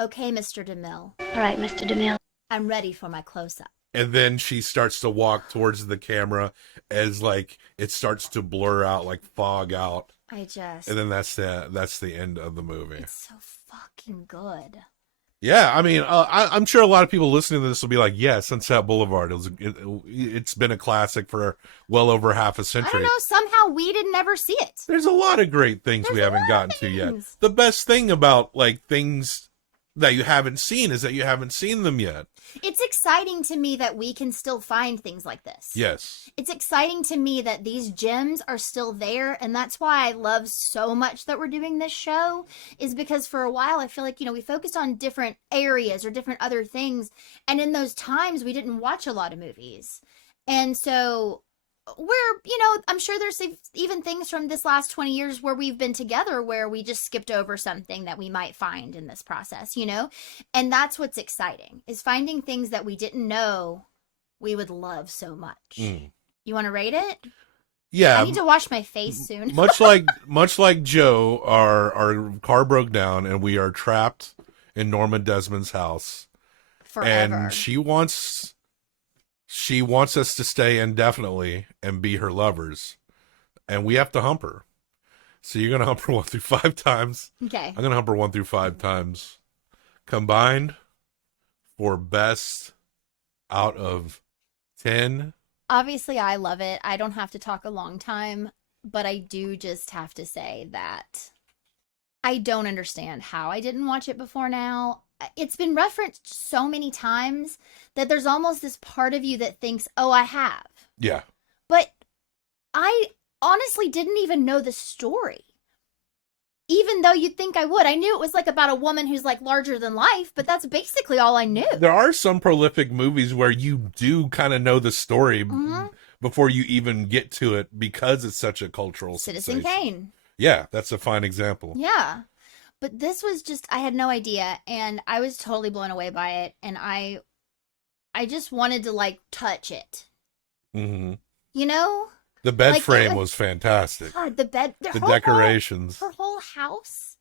"Okay, Mr. DeMille. All right, Mr. DeMille, I'm ready for my close-up." And then she starts to walk towards the camera as like it starts to blur out, like fog out. And then that's the end of the movie. It's so fucking good. Yeah, I mean, I'm sure a lot of people listening to this will be like, "Yeah, Sunset Boulevard. It's been a classic for well over half a century." I don't know. Somehow we didn't ever see it. There's a lot of great things we haven't gotten to yet. The best thing about like things that you haven't seen is that you haven't seen them yet. It's exciting to me that we can still find things like this. Yes. It's exciting to me that these gems are still there, and that's why I love so much that we're doing this show, is because for a while I feel like, we focused on different areas or different other things, and in those times we didn't watch a lot of movies. And so I'm sure there's even things from this last 20 years where we've been together where we just skipped over something that we might find in this process, And that's what's exciting, is finding things that we didn't know we would love so much. You want to rate it? Yeah. I need to wash my face soon. much like Joe, our car broke down and we are trapped in Norma Desmond's house. Forever. And she wants us to stay indefinitely and be her lovers. And we have to hump her. So you're going to hump her 1 through 5 times. Okay. I'm going to hump her 1 through 5 times. Combined for best out of 10. Obviously, I love it. I don't have to talk a long time, but I do just have to say that I don't understand how I didn't watch it before now. It's been referenced so many times that there's almost this part of you that thinks, "Oh, I have." Yeah. But I honestly didn't even know the story. Even though you'd think I would. I knew it was like about a woman who's like larger than life, but that's basically all I knew. There are some prolific movies where you do kind of know the story before you even get to it because it's such a cultural Citizen sensation. Kane. Yeah, that's a fine example. Yeah. But this was just, I had no idea, and I was totally blown away by it, and I just wanted to like touch it. Mm-hmm. The bed frame was fantastic. God, the decorations, her whole house,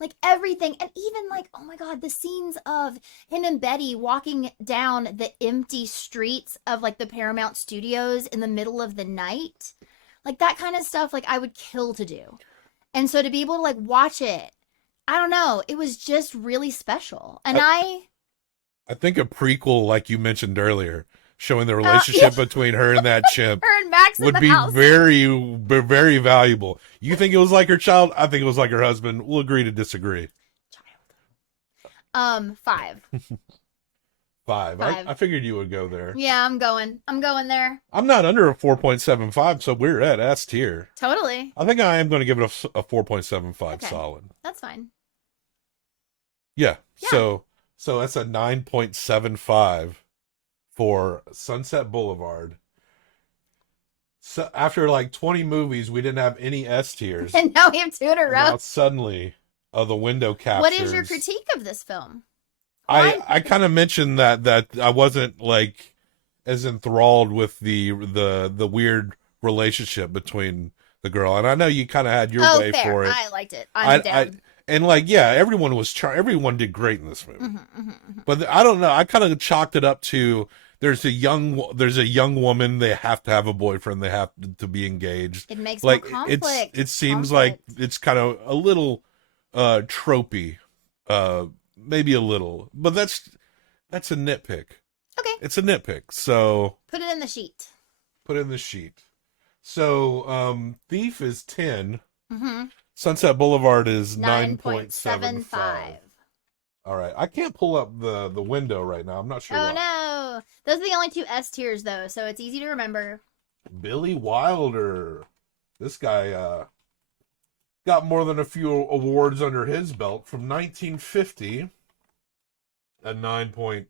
like everything, and even like, oh my God, the scenes of him and Betty walking down the empty streets of like the Paramount Studios in the middle of the night, like that kind of stuff. Like I would kill to do, and so to be able to like watch it, I don't know, it was just really special, and I think a prequel, like you mentioned earlier, showing the relationship between her and that chimp her and Max would be house. very, very valuable. You think it was like her child? I think it was like her husband. We'll agree to disagree. 5. 5. I figured you would go there. Yeah, I'm going there. I'm not under a 4.75, so we're at S tier. Totally. I think I am going to give it a 4.75 solid. That's fine. Yeah. So that's a 9.75 for Sunset Boulevard. So after like 20 movies, we didn't have any S tiers. And now we have 2 in a row. Now suddenly, the window captures. What is your critique of this film? I kind of mentioned that I wasn't like as enthralled with the weird relationship between the girl. And I know you kind of had your way fair. for it. I liked it. I'm down. And like, yeah, everyone did great in this movie. But I don't know. I kind of chalked it up to there's a young woman. They have to have a boyfriend. They have to be engaged. It makes like more conflict. it seems like it's kind of a little tropey, maybe a little. But that's a nitpick. Okay. It's a nitpick. So put it in the sheet. Put it in the sheet. So Thief is 10. Mm-hmm. Sunset Boulevard is 9.75. All right. I can't pull up the window right now. I'm not sure why. No. Those are the only 2 S tiers, though, so it's easy to remember. Billy Wilder. This guy got more than a few awards under his belt. From 1950 at 9.75.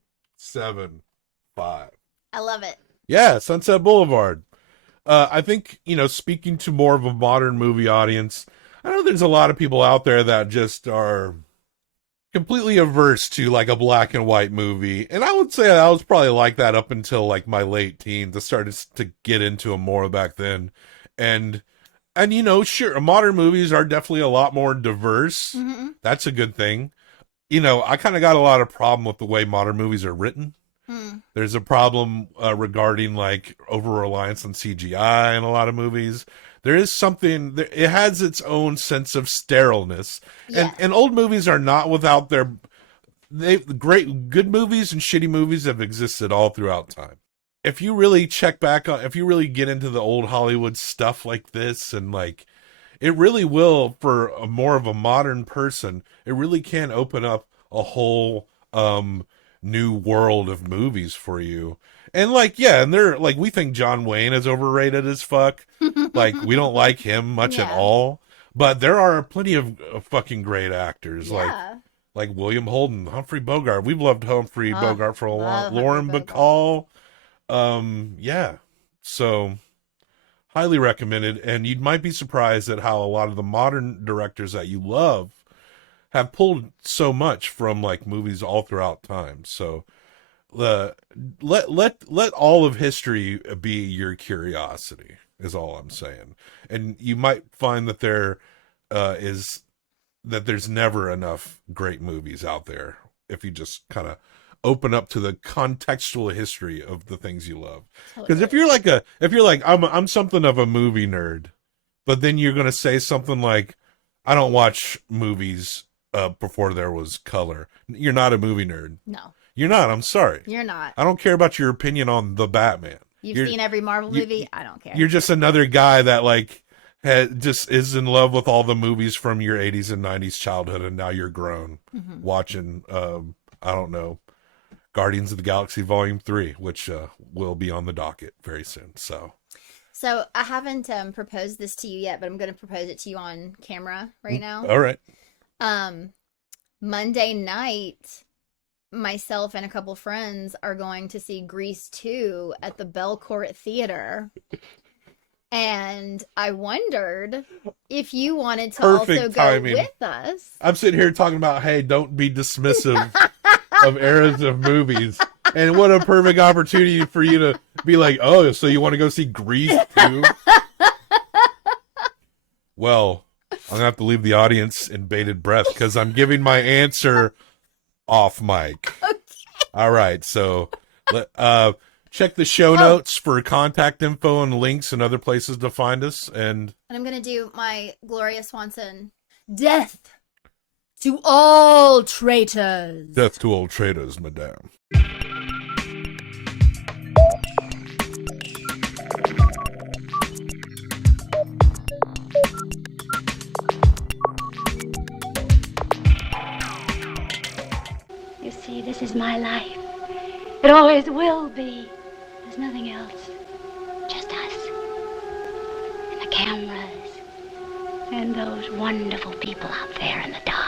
I love it. Yeah, Sunset Boulevard. I think, speaking to more of a modern movie audience, I know there's a lot of people out there that just are completely averse to like a black and white movie. And I would say I was probably like that up until like my late teens. I started to get into them more back then. And sure, modern movies are definitely a lot more diverse. Mm-hmm. That's a good thing. I kind of got a lot of problem with the way modern movies are written. There's a problem regarding like over-reliance on CGI in a lot of movies. There is something, it has its own sense of sterileness. Yes. And old movies are not without good movies and shitty movies have existed all throughout time. If you really if you really get into the old Hollywood stuff like this, and like, it really will, for more of a modern person, it really can open up a whole, new world of movies for you. And like, yeah, and they're like, we think John Wayne is overrated as fuck. Like, we don't like him much at all. But there are plenty of fucking great actors, like William Holden, Humphrey Bogart. We've loved Humphrey Bogart for a long. Lauren Bacall. Yeah. So highly recommended. And you might be surprised at how a lot of the modern directors that you love have pulled so much from like movies all throughout time. So let all of history be your curiosity is all I'm saying. And you might find that there's never enough great movies out there if you just kind of open up to the contextual history of the things you love. Because if you're like I'm something of a movie nerd, but then you're going to say something like, I don't watch movies before there was color. You're not a movie nerd. No. You're not. I'm sorry. You're not. I don't care about your opinion on the Batman. You've seen every Marvel movie? I don't care. You're just another guy that like just is in love with all the movies from your 80s and 90s childhood, and now you're grown watching, I don't know, Guardians of the Galaxy Volume 3, which will be on the docket very soon. So I haven't proposed this to you yet, but I'm going to propose it to you on camera right now. All right. Monday night, myself and a couple friends are going to see Grease 2 at the Belcourt Theater. And I wondered if you wanted to also go with us. I'm sitting here talking about, hey, don't be dismissive of eras of movies. And what a perfect opportunity for you to be like, oh, so you want to go see Grease 2? Well, I'm going to have to leave the audience in bated breath because I'm giving my answer off mic. Okay. All right. So check the show notes for contact info and links and other places to find us. And I'm going to do my Gloria Swanson. Death to all traitors. Death to all traitors, madame. You see, this is my life. It always will be. There's nothing else. Just us. And the cameras. And those wonderful people out there in the dark.